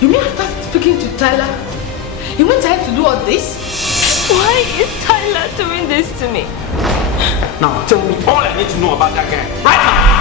You mean after speaking to Tyler, you went ahead to do all this? Why is Tyler doing this to me? Now tell me all I need to know about that guy. Right now!